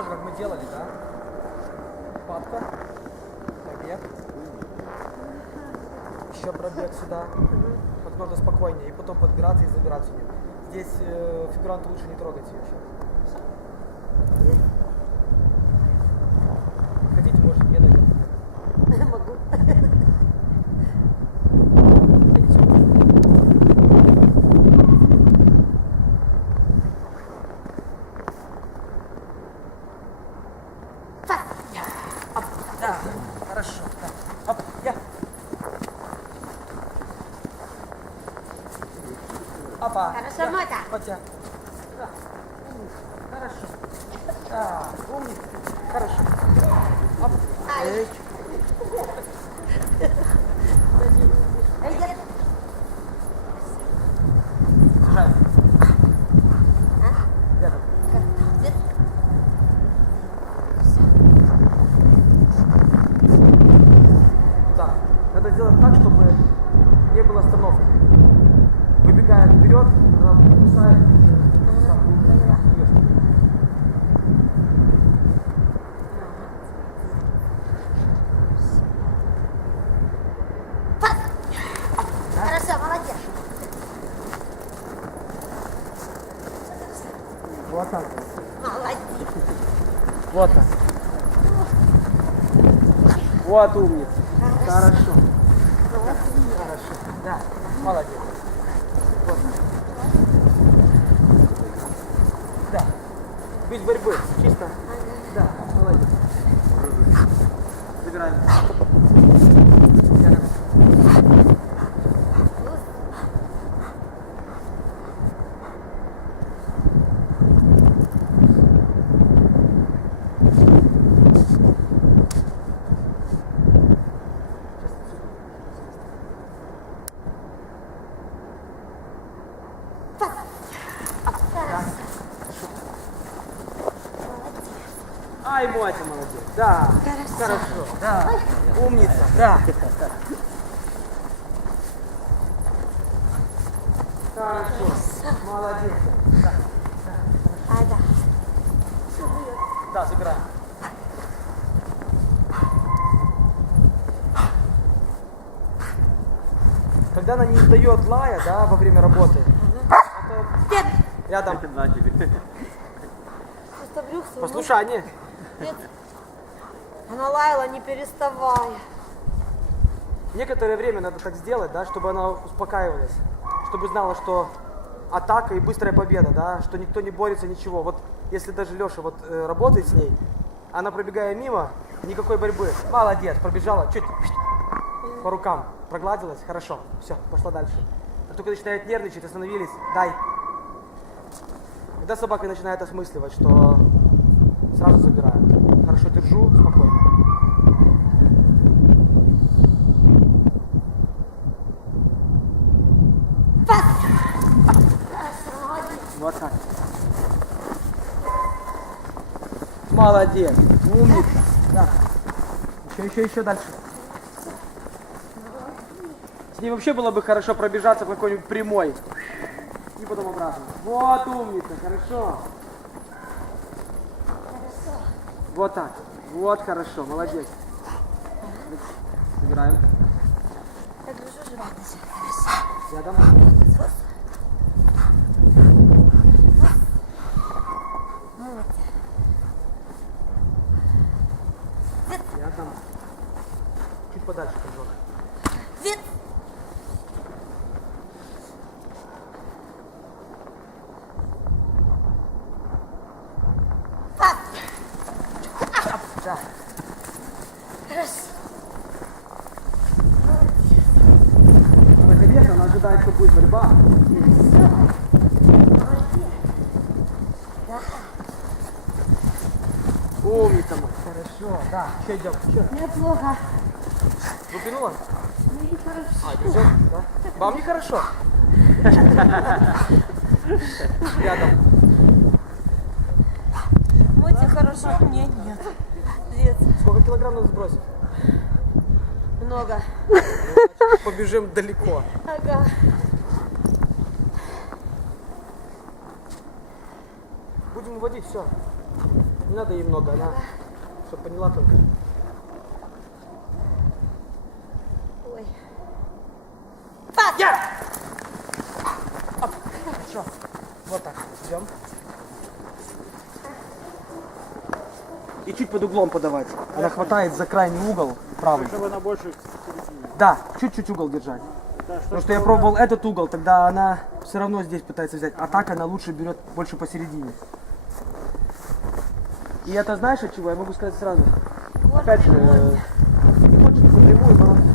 Тоже, как мы делали, да? Папка. Пробег. Еще пробег сюда. Как можно спокойнее. И потом подбираться и забираться у. Здесь э, фигуранту лучше не трогать ее сейчас. Хотите, может, мне дадим. Могу. Оп, да, хорошо. Да. Оп, я. Опа. Хорошо, я. Мотя. Мотя. Да. Хорошо. Да, умница. Хорошо. Оп. Ай. Эй. Эй, я- Сажай. А? Рядом. Нет. Да. Надо сделать так, чтобы не было остановки. Выбегает вперед, она кусает. Хорошо, молодец. Вот так. Молодец. Вот так. Вот умница. Хорошо. Хорошо. Да. Молодец. Вот так. Без борьбы. Чисто. Да. Молодец. Забираем. Ай, Мотя, молодец. Да. Хорошо. Да. Умница. Да. Хорошо. Молодец. Да. А, да. Да, забираем. Когда она не издает лая, да, во время работы, это Нет. рядом. Брюхсу. Послушание. Нет. Она лаяла, не переставая. Некоторое время надо так сделать, да, чтобы она успокаивалась, чтобы знала, что атака и быстрая победа, да, что никто не борется, ничего. Вот если даже Леша вот э, работает с ней, она пробегая мимо, никакой борьбы. Молодец, пробежала, чуть по рукам прогладилась, хорошо, все, пошла дальше. А только начинает нервничать, остановились, дай. Когда собака начинает осмысливать, что сразу забираю. Хорошо держу, спокойно. Вот так. Молодец. Умница. Да. Еще, еще, еще дальше. С ней вообще было бы хорошо пробежаться по какой-нибудь прямой. И потом обратно. Вот умница, хорошо. Вот так. Вот хорошо, молодец. Играем. Я держу живот. Рядом. Рядом. Чуть подальше, прыжок. Да. Хорошо. Она, конечно, она ожидает, что будет борьба. Да. Умница. Хорошо, да. Еще идем. Еще. Неплохо. Выпинула? Ну и хорошо. А, грызет, да? Вам нехорошо? Рядом. Моте хорошо, мне нет. Сколько килограмм надо сбросить? Много. Побежим далеко. Ага. Будем уводить, все. Не надо ей много, она все поняла только. Ой. Я! Оп, Хорошо. Вот так. Идем. И чуть под углом подавать. Она хватает за крайний угол правый. Чтобы она больше. Да, чуть-чуть угол держать. Да, Потому что я пробовал этот угол, тогда она все равно здесь пытается взять. А так она лучше берет больше посередине. И это знаешь от чего? Я могу сказать сразу. Опять же, э, хочешь напрямую бороться.